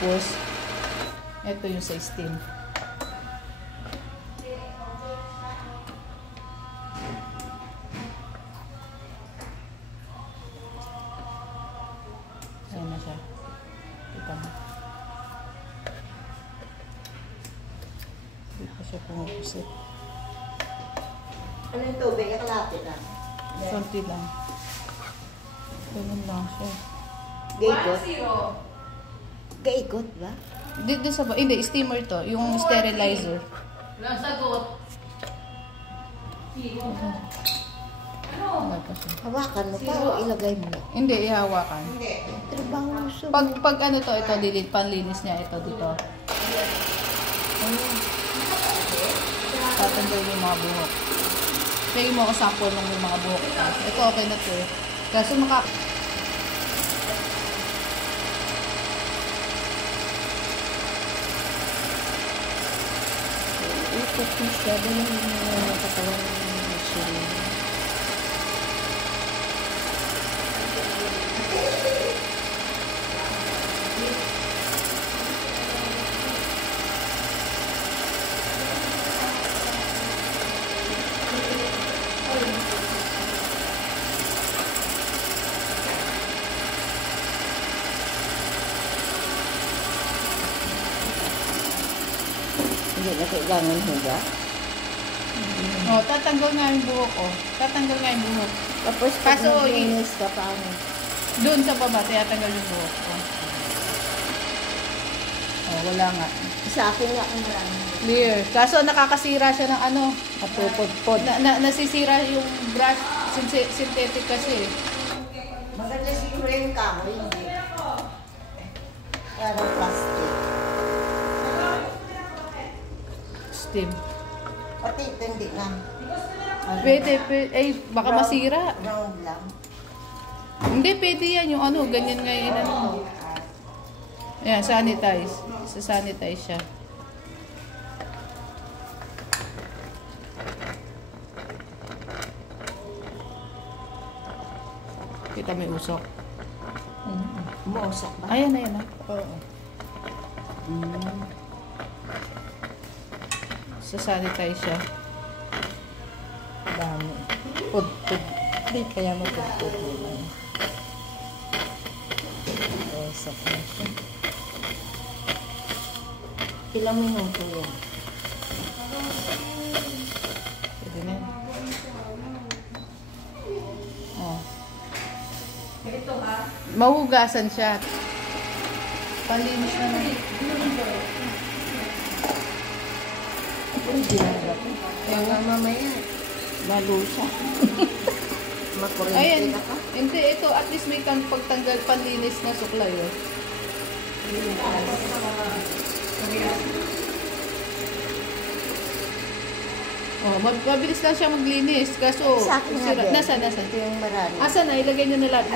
Tapos, ito yung sa steam. Ayan na siya. Kita mo. Hindi pa siya pumupusit. Ano yung tubig? Kalapit lang. Konti lang. Ganun lang siya. Gaikot? Gaikot ba? Dito sa hindi, steamer to. Yung sterilizer. Walang sagot. Wala pa siya. Hawakan mo pa o ilagay mo? Hindi, ihawakan. Trabaho mo siya. Pag ano to, ito, panlinis niya, ito dito. Tatanggal yung mga buhok. Pwede mo ako sample ng mga buhok ito. Ito okay na to eh. Kaso Ikot mo siya. Doon yung katawan mo siya. Hindi na kailangan huga. oh, tatanggal nga yung buhok ko. Tatanggal nga yung buhok. Tapos pag Kaso, naglinis ka paano? Doon sa baba, tiyatanggal yung buhok ko. Oh, wala nga. Sa akin nga ang marami. Clear. Kaso nakakasira siya ng ano. Kapupod-pod. Nasisira yung brush. Synthetic kasi. Maganda siguro yung kahoy. Hindi. Parang plastic. Steam. Pati ito hindi nga. Pwede. Ay, baka Round- masira. Round lang. Hindi, pwede yan. Yung ano, ganyan nga yun. Ano. Ayan, sanitize. Sa-sanitize siya. Kita may usok. Umuusok ba? Ayan, ayan. Oo. Sa-sanitize siya. Dami. Pud-pud. Hindi kaya mapud-pud mo. Umuusok na siya. Ilang minuto yan? Pwede na yan. Oh. Ito ha? Mahugasan siya. Palinis na lang. Hindi na ba ito? Kaya mamaya, lalo siya. Ayan. Makurente na ka. Hindi, ito. At least may pagtanggal panlinis na suklay. Oh. Oh, mabilis lang siya maglinis. Kaso, Sa akin nga din. nasa. Ito yung marami. Asa na? Ilagay nyo na lahat.